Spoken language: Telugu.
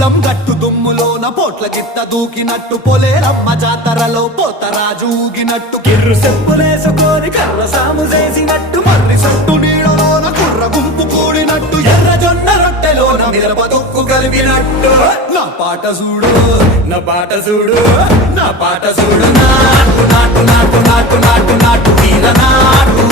పొలం గట్టు దుమ్ములోన పోట్ల గిత్త దూకినట్టు పొలేరమ్మ జాతరలో పోతరాజు ఊగినట్టు కిర్రు చెప్పులేసుకొని కర్ర సాము చేసినట్టు మర్రి సట్టు నీడలోన కుర్ర గుంపు కూడినట్టు ఎర్ర జొన్న రొట్టెలోన మిరప దొక్కు కలిపినట్టు నా పాట చూడు నా పాట చూడు నా పాట చూడు నాటు నాటు నాటు నాటు నాటు నాటు తీర నాటు